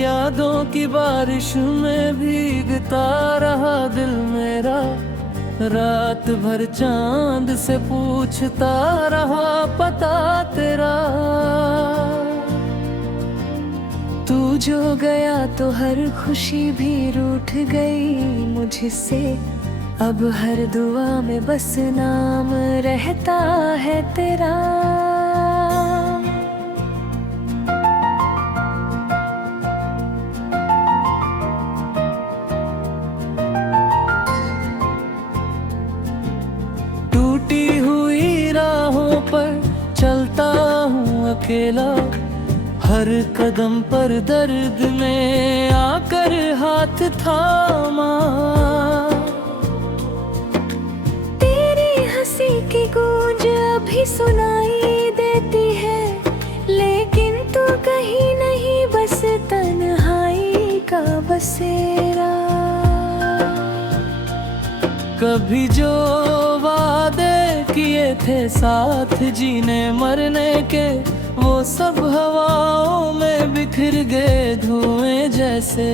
यादों की बारिश में भीगता रहा दिल मेरा, रात भर चांद से पूछता रहा पता तेरा। तू जो गया तो हर खुशी भी रूठ गई मुझसे, अब हर दुआ में बस नाम रहता है तेरा। टूटी हुई राहों पर चलता हूँ अकेला, हर कदम पर दर्द में आकर हाथ थामा। तेरी हंसी की गूंज अभी सुनाई देती है, लेकिन तू कहीं नहीं बस तन्हाई का बसेरा। कभी जो वादे किए थे साथ जीने मरने के, वो सब हवाओं में बिखर गए धुएं जैसे।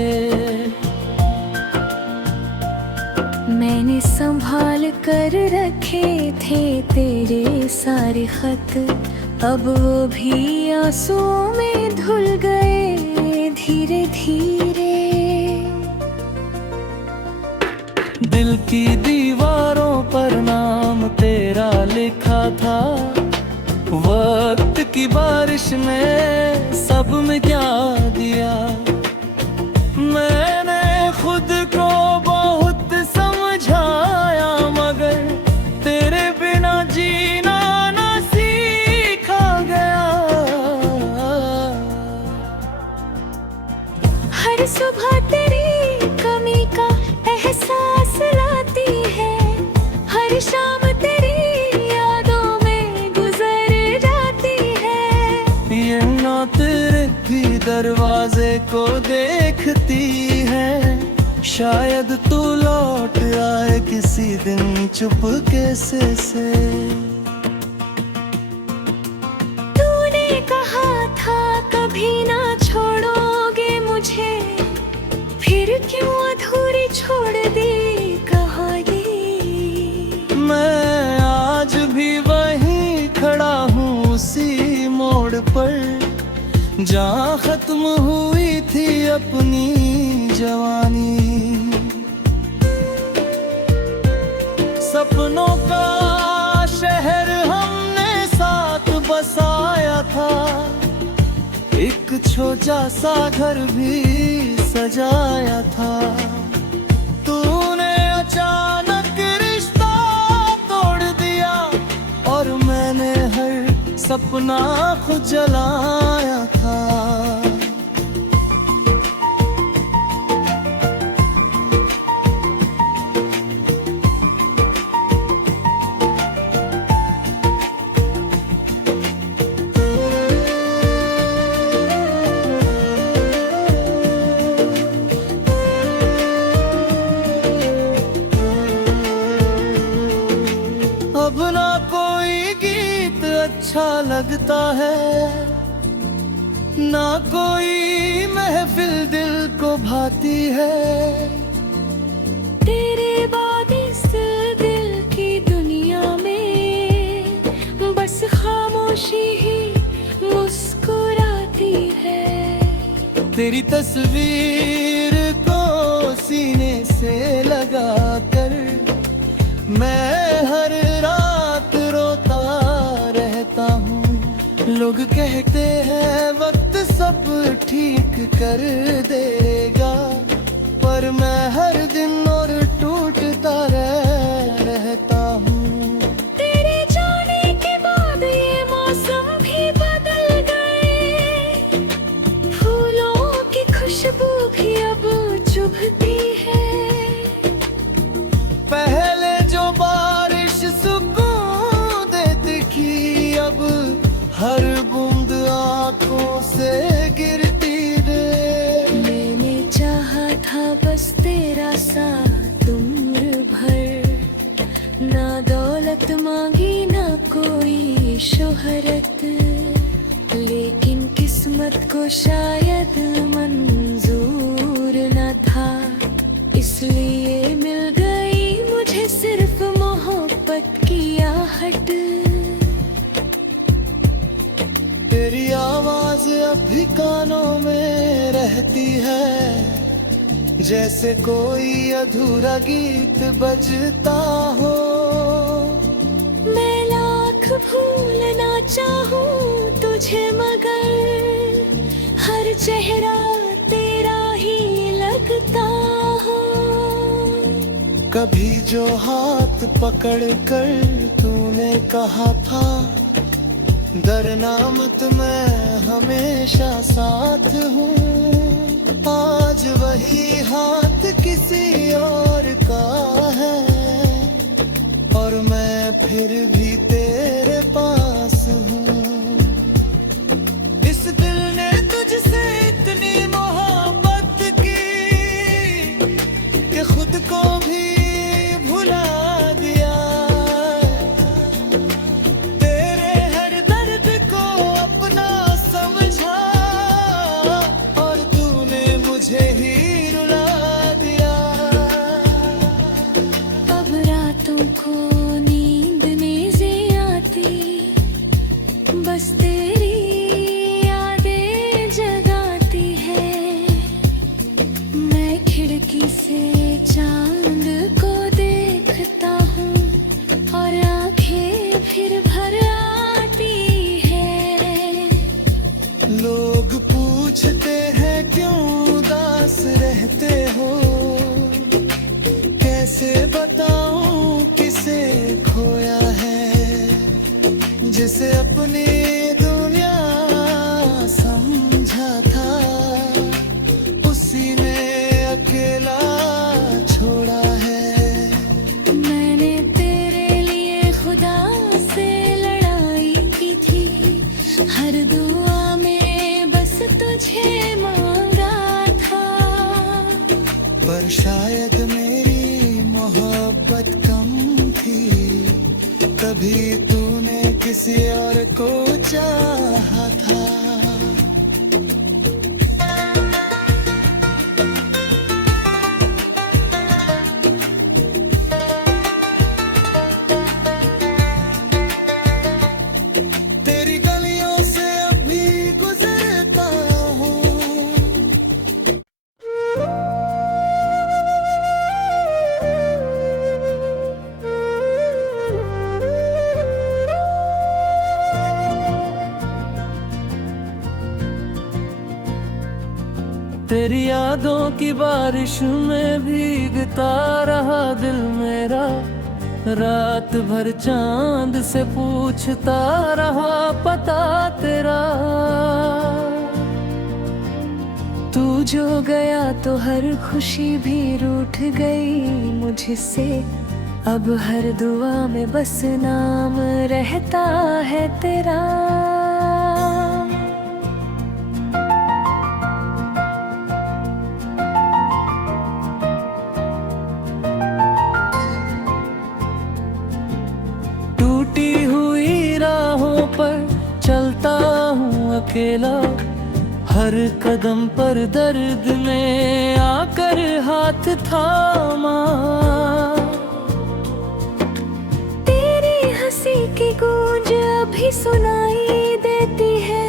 मैंने संभाल कर रखे थे तेरे सारे खत, अब वो भी आंसुओं में धुल गए धीरे धीरे। दिल की दीवारों पर नाम तेरा लिखा था, वक्त की बारिश ने सब मिटा दिया। मैंने खुद को बहुत समझाया, मगर तेरे बिना जीना ना सीखा गया। हर सुबह तेरी कमी का एहसास लाती है, हर शाम तेरी यादों में गुजर जाती है। ये ना तेरे भी दरवाजे को देखती है, शायद तू लौट आए किसी दिन चुपके से। तूने कहा था कभी ना छोड़ोगे मुझे, फिर क्यों अधूरी छोड़ दी कहानी। मैं आज भी वहीं खड़ा हूँ उसी मोड़ पर, जहाँ खत्म हुई थी अपनी जवानी। सपनों का शहर हमने साथ बसाया था, एक छोटा सा घर भी सजाया था। तूने अचानक रिश्ता तोड़ दिया, और मैंने हर सपना खुद जलाया था। अब ना कोई गीत अच्छा लगता है, ना कोई महफिल दिल को भाती है। तेरे बाद इस दिल की दुनिया में बस खामोशी ही मुस्कुराती है। तेरी तस्वीर को सीने से लगा कर मैं हर रात रोता रहता हूँ। लोग कहते हैं वक्त सब ठीक कर देगा, पर मैं हर दिन और टूटता रहता हूँ। तेरे जाने के बाद ये मौसम भी बदल गए, फूलों की खुशबू भी अब चुभती है। पहले जो बारिश सुकून देती थी, अब हर बूंद आंखों से गिरती रे। मैंने चाहा था बस तेरा साथ उम्र भर, ना दौलत मांगी ना कोई शोहरत, लेकिन किस्मत को शायद मंजूर कानों में रहती है, जैसे कोई अधूरा गीत बजता हो। मैं लाख भूलना चाहूँ तुझे, मगर हर चेहरा तेरा ही लगता हो। कभी जो हाथ पकड़ कर तूने कहा था, डरना मत मैं हमेशा साथ हूँ, आज वही हाथ किसी और का है, और मैं फिर भी तेरे पास हूँ। इस दिल ने तुझसे इतनी मोहब्बत की कि खुद को भी भुला दिया। तेरे हर दर्द को अपना समझा, और तूने मुझे ही रुला दिया। अब रातों को नींद नहीं से आती, बस तेरी यादें जगाती है। मैं खिड़की से चांद को देखता हूँ, और आंखें फिर भर आती है। लोग पूछते हैं क्यों उदास रहते हो, कैसे बताऊं किसे खोया है, जिसे अपनी दुनिया समझा था, उसी ने अकेला छोड़ा है। मैंने तेरे लिए खुदा से लड़ाई की थी, हर दुआ में बस तुझे मांगा था। पर शायद मेरी मोहब्बत कम थी, कभी तूने किसी और को चाहा था। तेरी गलियों से अभी गुजरता हूँ। तेरी यादों की बारिश में भीगता रहा दिल मेरा, रात भर चांद से पूछता रहा पता तेरा। तू जो गया तो हर खुशी भी रूठ गई मुझसे, अब हर दुआ में बस नाम रहता है तेरा। टूटी हुई राहों पर चलता हूँ अकेला, हर कदम पर दर्द ने आकर हाथ थामा। तेरी हंसी की गूंज अभी सुनाई देती है,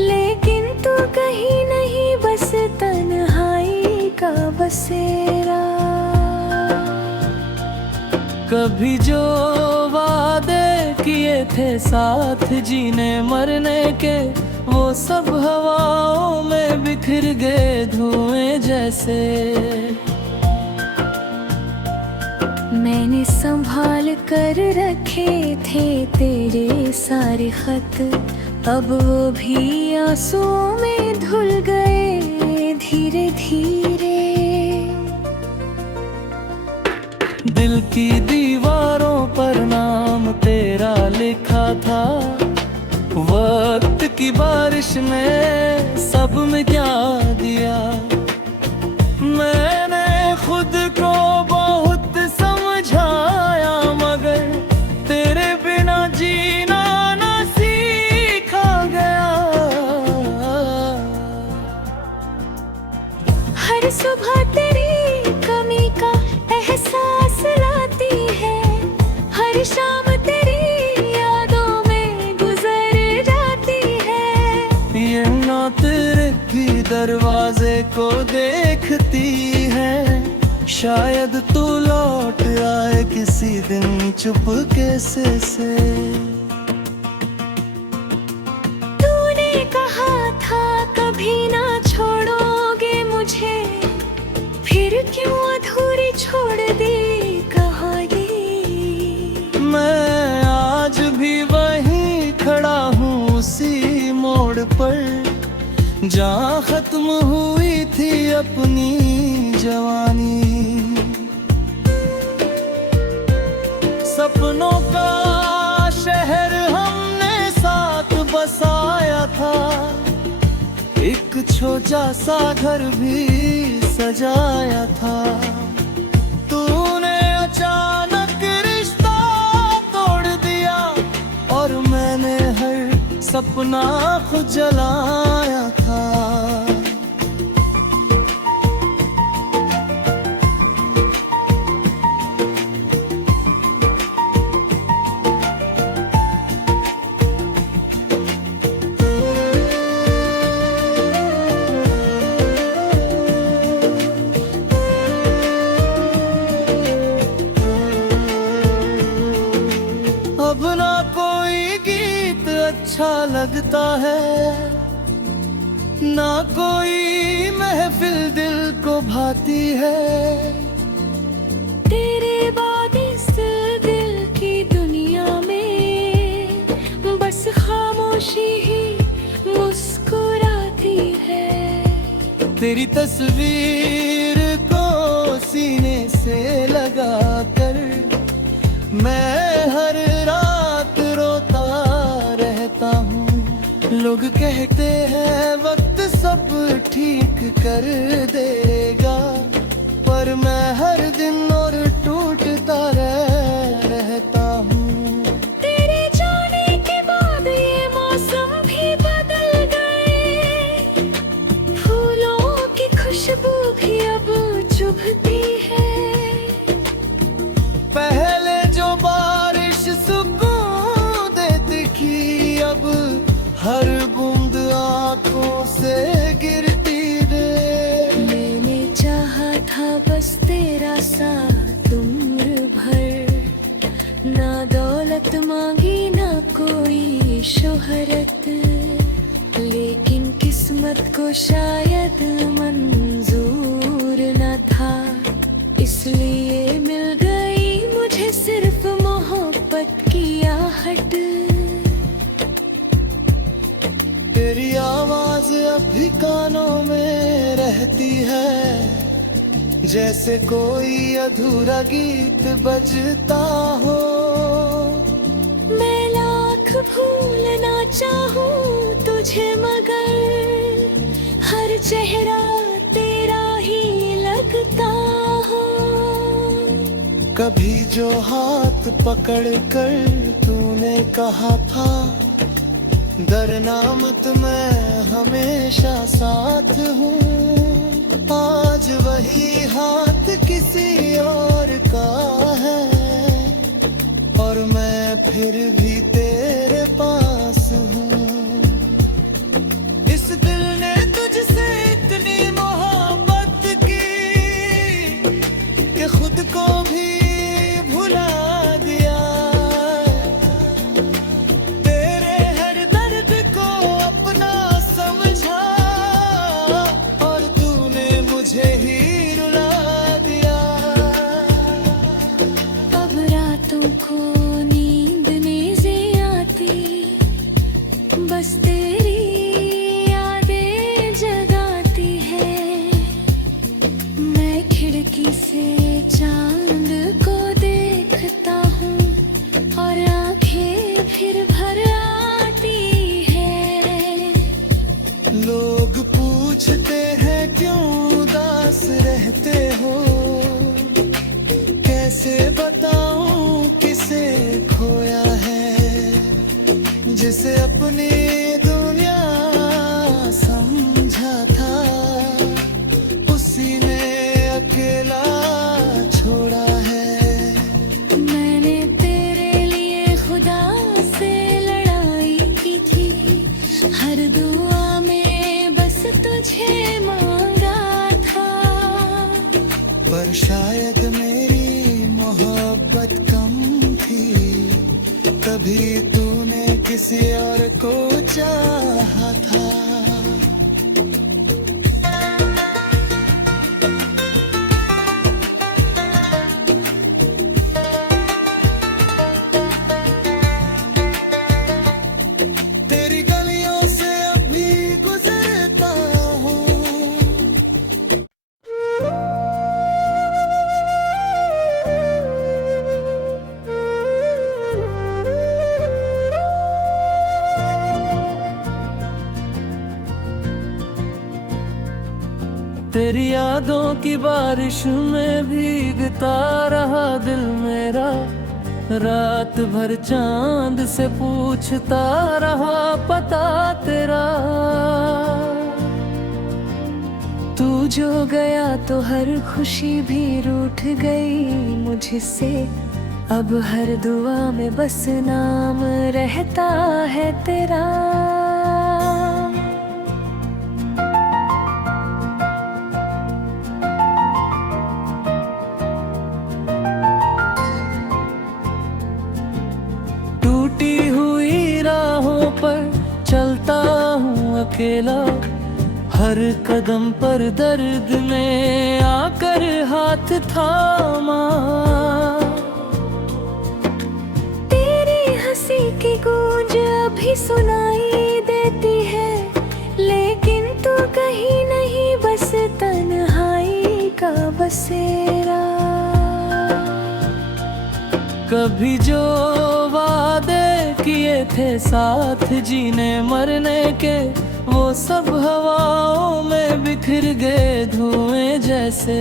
लेकिन तू कहीं नहीं, बस तन्हाई का बसेरा। कभी जो वादे किए थे साथ जीने मरने के, वो सब हवाओं में बिखर गए धुएं जैसे। मैंने संभाल कर रखे थे तेरे सारे खत, अब वो भी आंसुओं में धुल गए धीरे धीरे। दिल की दीवारों पर नाम तेरा लिखा था, वक्त की बारिश ने सब मिटा दिया। मैंने खुद को बहुत समझाया, मगर तेरे बिना जीना ना सीखा गया। हर सुबह तेरी कमी का एहसास लाती है, हर शाम तेरी यादों में गुजर जाती है। ये ना तेरे को देखती है, शायद तू लौट आए किसी दिन चुपके से। तूने कहा था कभी ना छोड़ोगे मुझे, फिर क्यों अधूरी छोड़ दी कहानी। मैं आज भी वहीं खड़ा हूँ उसी मोड़ पर, जहाँ खत्म हुई थी अपनी जवानी। सपनों का शहर हमने साथ बसाया था, एक छोटा सा घर भी सजाया था। तूने अचानक रिश्ता तोड़ दिया और मैंने हर सपना खुद जलाया था। अब ना कोई गीत अच्छा लगता है, ना कोई महफिल दिल को भाती है। तेरे बाद इस दिल की दुनिया में बस खामोशी ही मुस्कुराती है। तेरी तस्वीर को सीने से लगा कर मैं हर रात रोता रहता हूँ। लोग कहते हैं वक्त सब ठीक कर देगा, पर मैं हर दिन और टूटता रहता हूँ। तेरे जाने के बाद ये मौसम भी बदल गए, फूलों की खुशबू भी अब चुभती है। पहले जो बारिश सुकून देती थी, अब हर बूंद आंखों से गिरती रे। मैंने चाहा था बस तेरा साथ उम्र भर, ना दौलत मांगी ना कोई शोहरत, लेकिन किस्मत को शायद मंजूर न था, इसलिए मिल गई मुझे सिर्फ मोहब्बत की आहट। तेरी आवाज अब भी कानों में रहती है, जैसे कोई अधूरा गीत बजता हो। मैं लाख भूलना चाहूँ तुझे, मगर हर चेहरा तेरा ही लगता हो। कभी जो हाथ पकड़ कर तूने कहा था, डरना मत मैं हमेशा साथ हूँ, आज वही हाथ किसी और का है, और मैं फिर भी तेरे पास हूँ। इस दिल ने तुझसे इतनी मोहब्बत की कि खुद को भी भुला दिया। तेरे हर दर्द को अपना समझा और तूने मुझे ही रुला दिया। अब रातों को नींद नहीं से आती, बस तेरी यादें जगाती है। मैं खिड़की से चांद को देखता हूँ और आंखें फिर भर आती है। लोग पूछते हैं क्यों उदास रहते हो, कैसे बताऊं किसे खोया है, जिसे अपनी दुनिया समझा था, उसी ने अकेला छोड़ा है। मैंने तेरे लिए खुदा से लड़ाई की थी, हर दुआ में बस तुझे मांगा और शायद मेरी मोहब्बत कम थी, तभी तूने किसी और को चाहा था। तेरी गलियों से अभी गुजरता हूँ। तेरी यादों की बारिश में भीगता रहा दिल मेरा, रात भर चांद से पूछता रहा पता तेरा। तू जो गया तो हर खुशी भी रूठ गई मुझसे, अब हर दुआ में बस नाम रहता है तेरा। टूटी हुई राहों पर चलता हूँ अकेला, हर कदम पर दर्द ने आकर हाथ थामा। तेरी हंसी की गूंज अभी सुनाई देती है, लेकिन तू कहीं नहीं बस तन्हाई का बसेरा। कभी जो वादे किए थे साथ जीने मरने के, वो सब हवाओं में बिखर गए धुएं जैसे।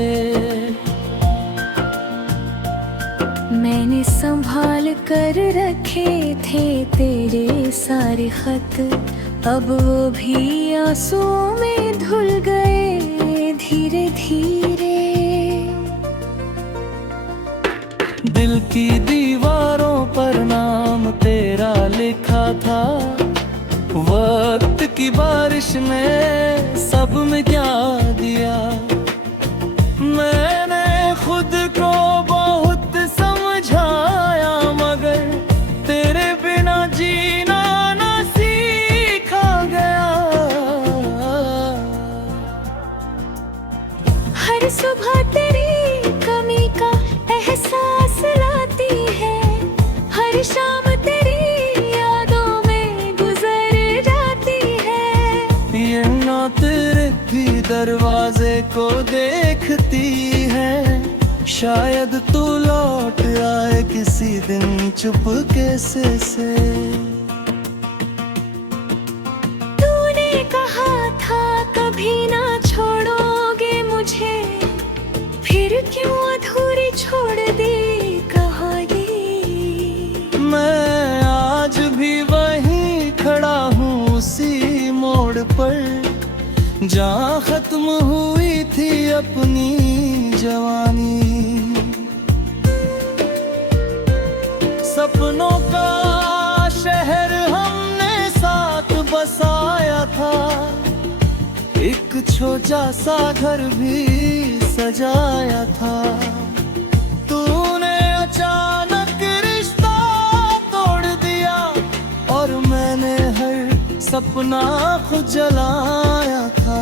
मैंने संभाल कर रखे थे तेरे सारे खत, अब वो भी आंसुओं में धुल गए धीरे धीरे। दिल की दीवारों पर नाम तेरा लिखा था, वक्त की बारिश ने सब मिटा दिया। मैंने खुद को बहुत समझाया, मगर तेरे बिना जीना ना सीखा गया। हर सुबह तेरी कमी का एहसास लाती है, हर शाम तेरी यादों में गुजर जाती है। ये ना तेरे भी दरवाजे को देखती है, शायद तू लौट आए किसी दिन चुपके से। तूने कहा था कभी ना छोड़ोगे मुझे, फिर क्यों अधूरी छोड़ दी कहानी। मैं आज भी वहीं खड़ा हूँ उसी मोड़ पर, जहाँ खत्म हुई थी अपनी जवानी। सपनों का शहर हमने साथ बसाया था, एक छोटा सा घर भी सजाया था। तूने अचानक रिश्ता तोड़ दिया, और मैंने हर सपना खुद जलाया था।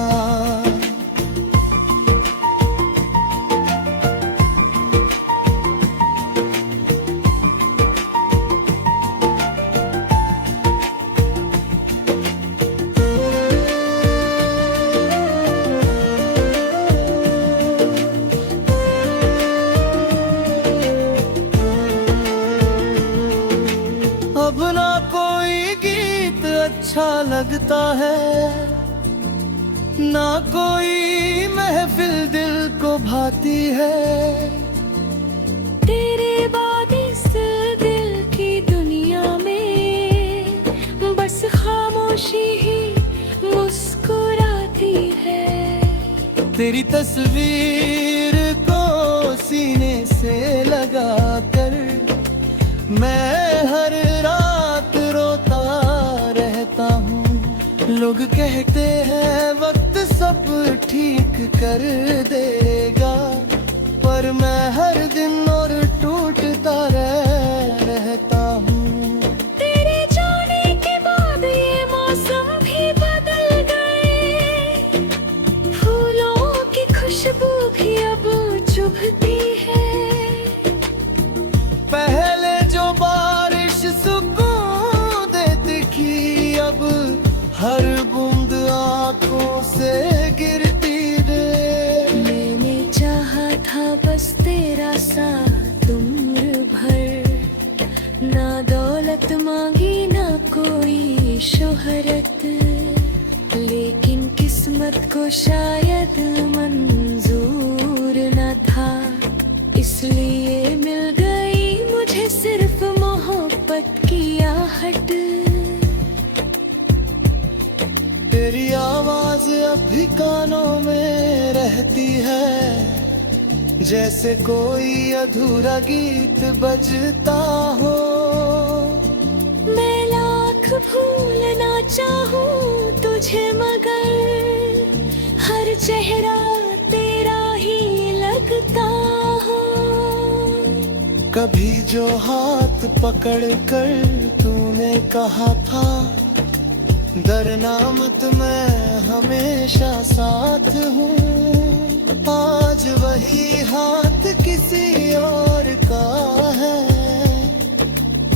अब ना कोई गीत अच्छा लगता है, ना कोई महफिल दिल को भाती है। तेरे बाद इस दिल की दुनिया में बस खामोशी ही मुस्कुराती है। तेरी तस्वीर को सीने से लगा कर मैं हर रात रोता रहता हूँ। लोग कहते हैं वक्त सब ठीक कर देगा, पर पर मैं हर दिन और टूटता रहता हूँ। तेरे जाने के बाद ये मौसम भी बदल गए, फूलों की खुशबू भी अब चुभती है। पहले जो बारिश सुकून देती थी, अब हर बूंद आंखों से गिरती रे। मैंने चाहा था बस तेरा साथ उम्र भर, ना दौलत मांगी ना कोई शोहरत, लेकिन किस्मत को शायद मंजूर न था, इसलिए मिल गई मुझे सिर्फ मोहब्बत की आहट। तेरी आवाज अब भी कानों में रहती है, जैसे कोई अधूरा गीत बजता हो। मैं लाख भूलना चाहूँ तुझे, मगर हर चेहरा तेरा ही लगता हो। कभी जो हाथ पकड़ कर तूने कहा था, डरना मत मैं हमेशा साथ हूँ, आज वही हाथ किसी और का है,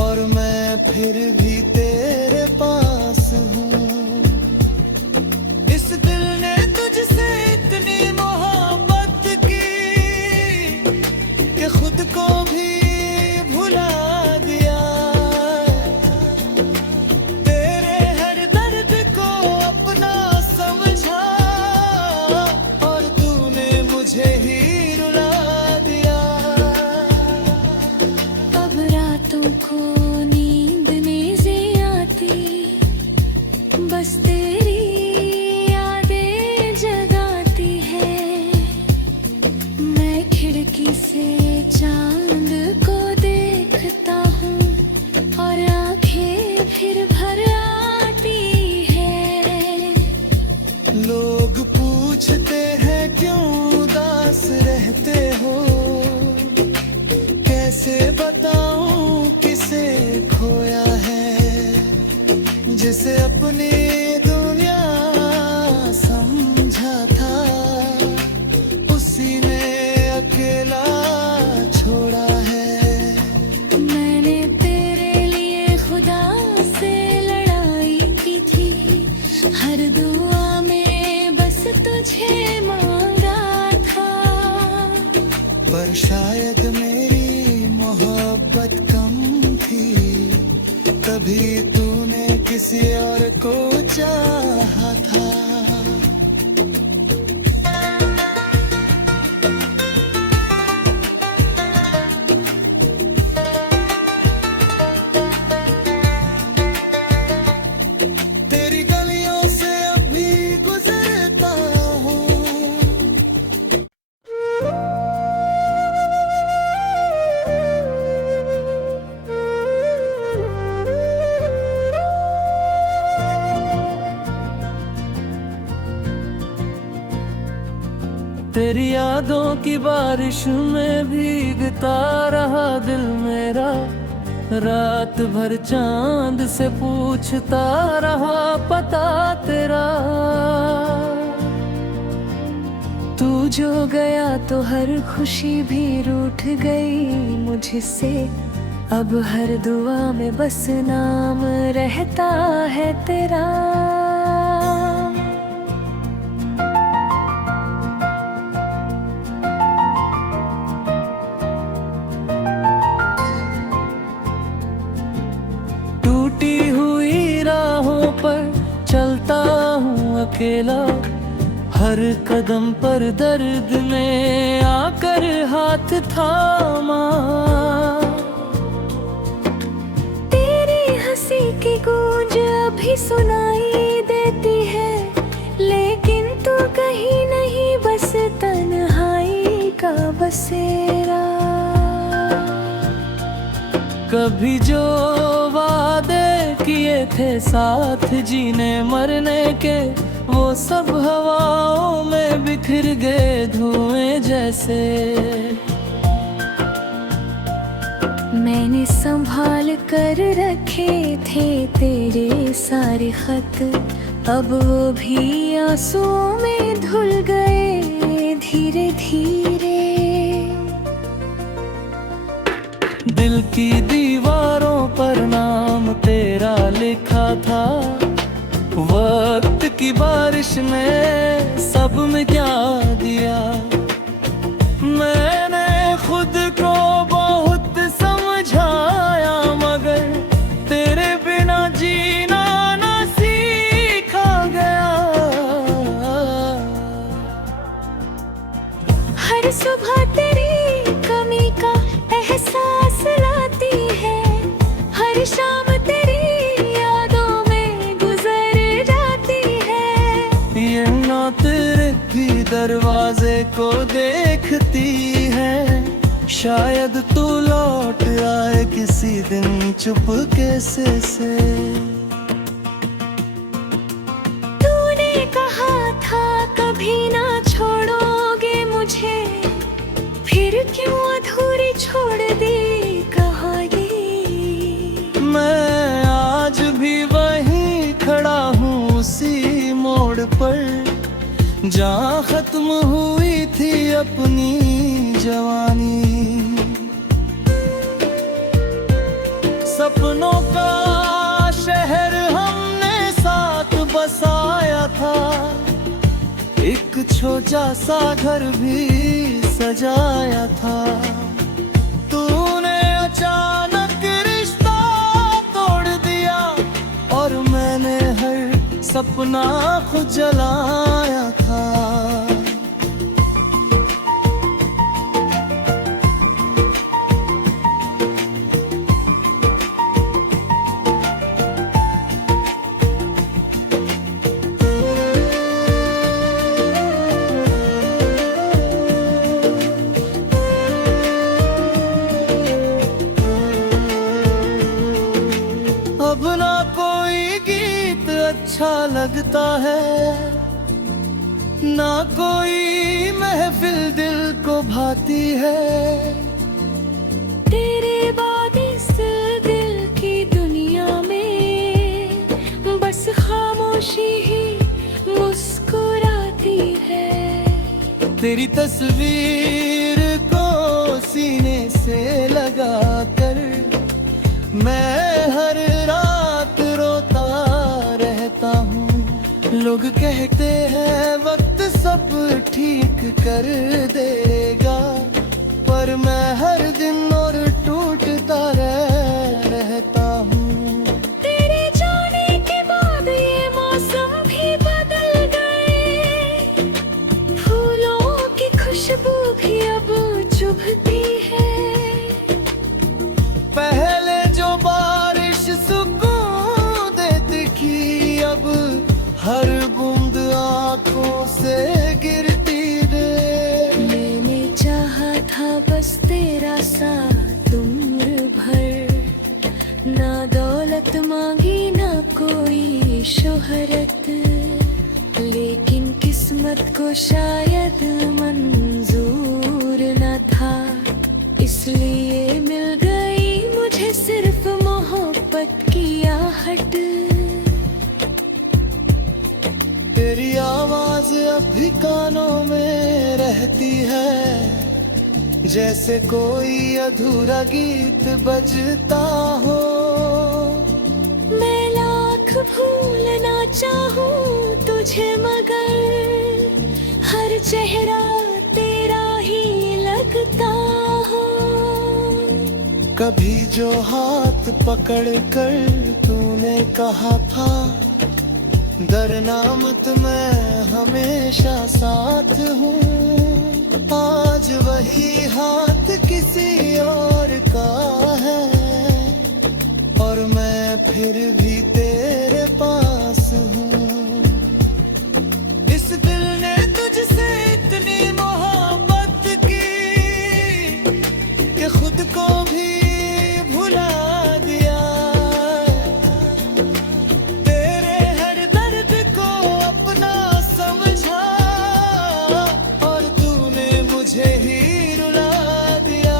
और मैं फिर भी तेरे पास हूँ। इस दिल ने तुझसे इतनी मोहब्बत की कि खुद को भी भुला दिया। तेरे हर दर्द को अपना समझा, और तूने मुझे ही रुला दिया। अब रातों को नींद नहीं से आती, बस तेरी यादें जगाती है। मैं खिड़की से चांद को देखता हूँ, और आंखें फिर भर आती है। लोग पूछते हैं क्यों उदास रहते हो, कैसे बताऊं किसे खोया है, जिसे अपनी दुनिया समझा था, उसी ने अकेला छोड़ा है। मैंने तेरे लिए खुदा से लड़ाई की थी, हर दुआ में बस तुझे मांगा था, पर शायद मेरी मोहब्बत कम थी, तभी तूने किसी और को चाहा था। तेरी गलियों से अभी गुजरता हूँ। तेरी यादों की बारिश में भीगता रहा दिल मेरा, रात भर चांद से पूछता रहा पता तेरा। तू जो गया तो हर खुशी भी रूठ गई मुझसे, अब हर दुआ में बस नाम रहता है तेरा। टूटी हुई राहों पर चलता हूँ अकेला, हर कदम पर दर्द ने आकर हाथ थामा। तेरी हंसी की गूंज अभी सुनाई देती है, लेकिन तू कहीं नहीं बस तन्हाई का बसेरा। कभी जो वादे किए थे साथ जीने मरने के, वो सब हवाओं में बिखर गए धुएं जैसे। मैंने संभाल कर रखे थे तेरे सारे खत, अब वो भी आंसुओं में धुल गए धीरे धीरे। दिल की दीवारों पर नाम तेरा लिखा था, वक्त की बारिश ने सब मिटा दिया। मैंने खुद को बहुत समझाया, मगर तेरे बिना जीना ना सीखा गया। हर सुबह तेरी कमी का एहसास लाती है, हर शाम तेरी यादों में गुजर जाती है। ये ना तेरे भी दरवाजे को देखती है, शायद तू लौट आए किसी दिन चुपके से। तूने कहा था कभी ना छोड़ोगे मुझे, फिर क्यों अधूरी छोड़ दी कहानी। मैं आज भी वहीं खड़ा हूँ उसी मोड़ पर, जहाँ खत्म हुई थी अपनी जवानी। सपनों का शहर हमने साथ बसाया था, एक छोटा सा घर भी सजाया था। तूने अचानक रिश्ता तोड़ दिया, और मैंने हर सपना खुद जलाया था। अब ना कोई गीत अच्छा लगता है, ना कोई महफिल दिल को भाती है। तेरे बाद इस दिल की दुनिया में बस खामोशी ही मुस्कुराती है। तेरी तस्वीर को सीने से लगा कर मैं हर रात रोता रहता हूँ। लोग कहते हैं वक्त सब ठीक कर देगा, पर मैं हर दिन और टूटता रहता हूँ। तेरे जाने के बाद ये मौसम भी बदल गए, फूलों की खुशबू भी अब चुभती है। पहले जो बारिश सुकून देती थी, अब हर बूंद आंखों से गिरती रे। मैंने चाहा था बस तेरा साथ उम्र भर, ना दौलत मांगी ना कोई शोहरत, लेकिन किस्मत को शायद मंजूर न था, इसलिए मिल गई मुझे सिर्फ मोहब्बत की आहट। तेरी आवाज अब भी कानों में रहती है, जैसे कोई अधूरा गीत बजता हो। मैं लाख भूलना चाहूँ तुझे, मगर हर चेहरा तेरा ही लगता हो। कभी जो हाथ पकड़ कर तूने कहा था, डरना मत मैं हमेशा साथ हूँ, आज वही हाथ किसी और का है, और मैं फिर भी तेरे पास हूँ। इस दिल ने तुझसे इतनी मोहब्बत की कि खुद को भी भुला दिया। तेरे हर दर्द को अपना समझा, और तूने मुझे ही रुला दिया।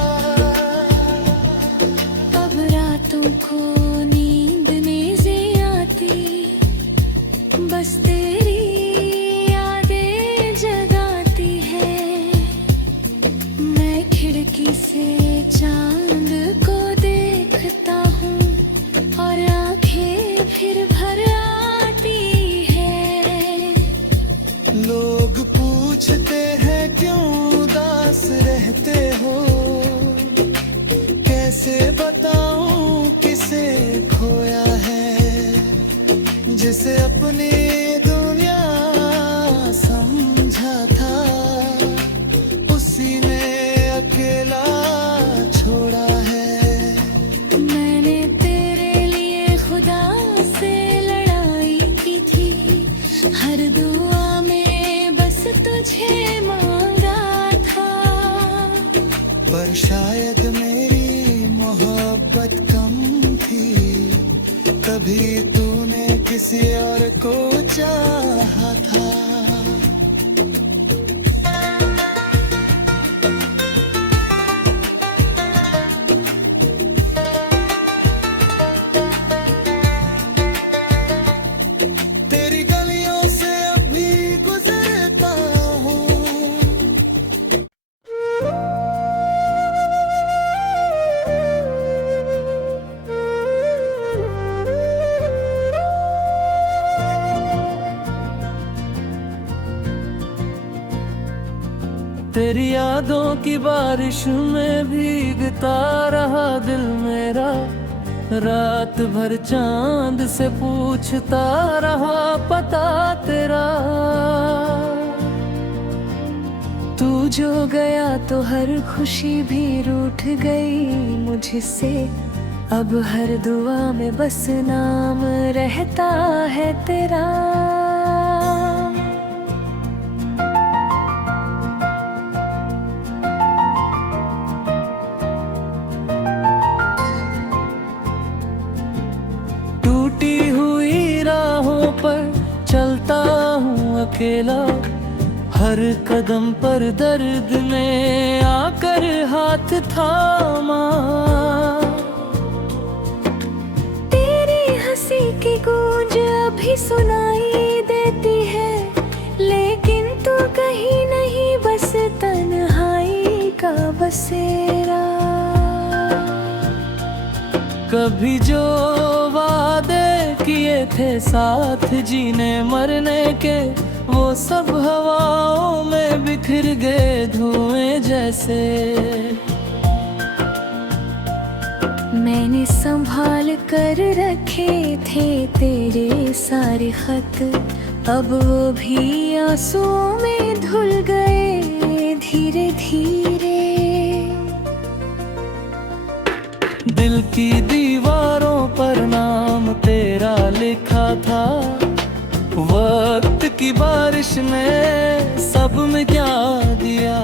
तभी तूने किसी और को चाहा था। तेरी गलियों से अभी गुजरता हूँ। तेरी यादों की बारिश में भीगता रहा दिल मेरा, रात भर चांद से पूछता रहा पता तेरा। तू जो गया तो हर खुशी भी रूठ गई मुझसे, अब हर दुआ में बस नाम रहता है तेरा। टूटी हुई राहों पर चलता हूँ अकेला, हर कदम पर दर्द ने आकर हाथ थामा। तेरी हंसी की गूंज अभी सुनाई देती है, लेकिन तू कहीं नहीं बस तन्हाई का बसेरा। कभी जो वादे किए थे साथ जीने मरने के, वो सब हवाओं में बिखर गए धुएं जैसे। मैंने संभाल कर रखे थे तेरे सारे खत, अब वो भी आंसुओं में धुल गए धीरे धीरे। दिल की दीवारों पर नाम तेरा लिखा था, वक्त की बारिश ने सब मिटा दिया।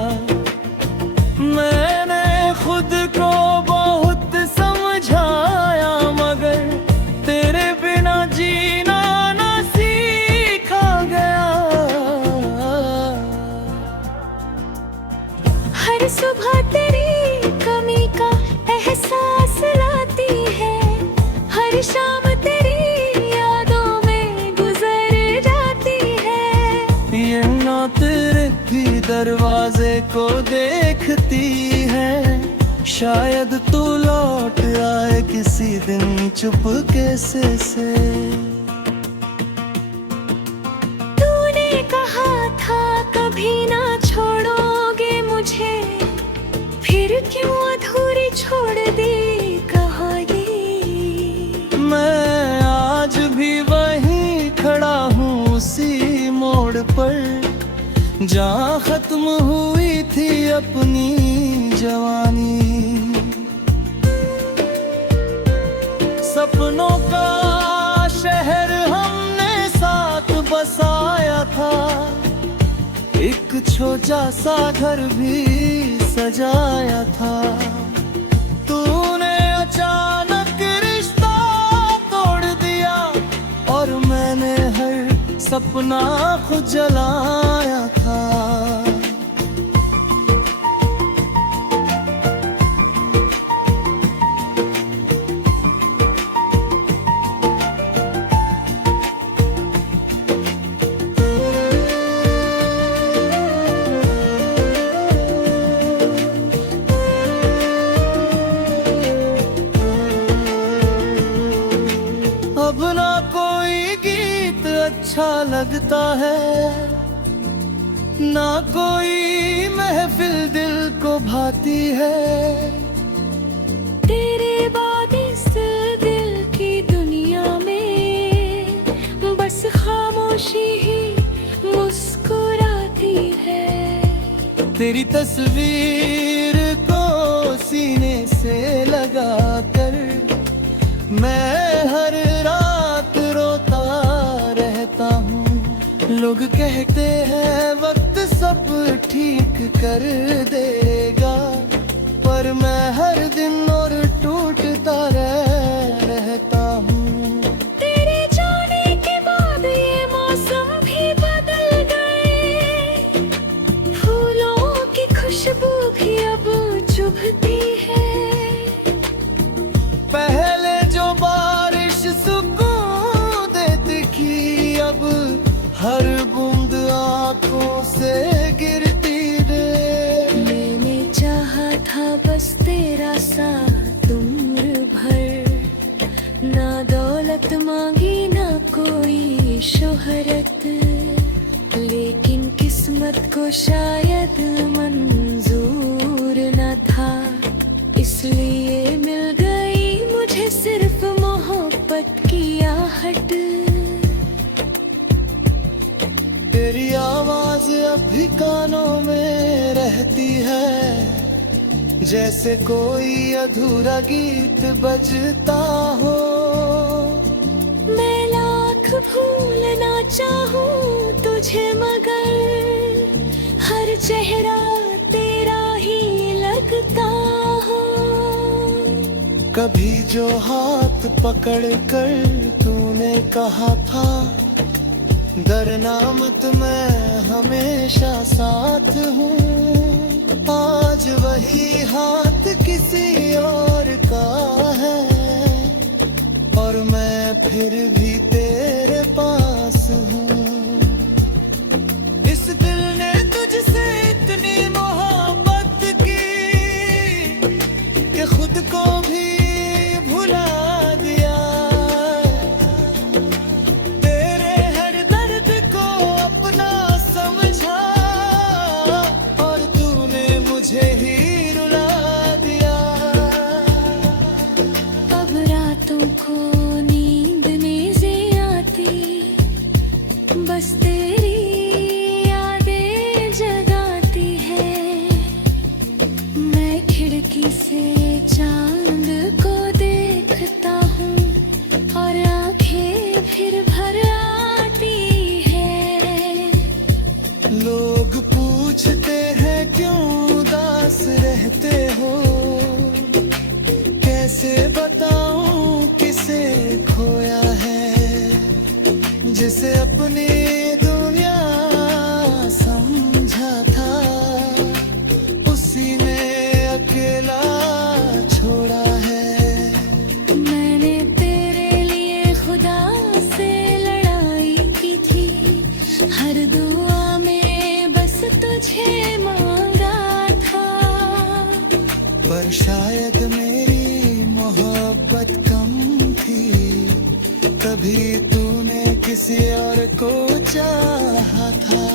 मैंने खुद को बहुत समझाया, मगर तेरे बिना जीना ना सीखा गया। हर सुबह तेरी कमी का एहसास लाती है, हर शाम तेरी यादों में गुजर जाती है। ये ना तेरे भी दरवाजे को देखती है, शायद तू लौट आए किसी दिन चुपके से। तूने कहा था कभी ना छोड़ोगे मुझे, फिर क्यों अधूरी छोड़ दी कहानी। मैं आज भी वहीं खड़ा हूँ उसी मोड़ पर, जहाँ खत्म हुई थी अपनी जवानी। सपनों का शहर हमने साथ बसाया था, एक छोटा सा घर भी सजाया था। तूने अचानक रिश्ता तोड़ दिया, और मैंने हर सपना खुद जलाया था। अब ना कोई गीत अच्छा लगता है, ना कोई महफिल दिल को भाती है। तेरे बाद इस दिल की दुनिया में बस खामोशी ही मुस्कुराती है। तेरी तस्वीर को सीने से लगा कर मैं हर रात रोता रहता हूँ। लोग कहते हैं वक्त सब ठीक कर देगा, पर मैं हर दिन और टूटता रहता हूँ। शोहरत, लेकिन किस्मत को शायद मंजूर न था, इसलिए मिल गई मुझे सिर्फ मोहब्बत की आहट। तेरी आवाज अब भी कानों में रहती है, जैसे कोई अधूरा गीत बजता हो। मैं लाख भूलना चाहूँ तुझे, मगर हर चेहरा तेरा ही लगता हो। कभी जो हाथ पकड़ कर तूने कहा था, डरना मत मैं हमेशा साथ हूँ, आज वही हाथ किसी और का है, और मैं फिर भी तेरे पास हूँ। इस दिल ने तुझसे इतनी मोहब्बत की कि खुद को भी भुला दिया। तेरे हर दर्द को अपना समझा, और तूने मुझे ही रुला दिया। अब रातों को नींद नहीं आती, बस तेरी यादें जगाती है। मैं खिड़की से चांद को देखता हूँ, और आंखें फिर भर आती है। लोग पूछते हैं क्यों उदास रहते हो, कैसे बताऊं किसे खोया है, जिसे अपनी दुनिया समझा था, उसी ने अकेला छोड़ा है। मैंने तेरे लिए खुदा से लड़ाई की थी, हर दुआ में बस तुझे मांगा था। पर शायद मेरी मोहब्बत कम थी, तभी तूने किसी और को चाहा था।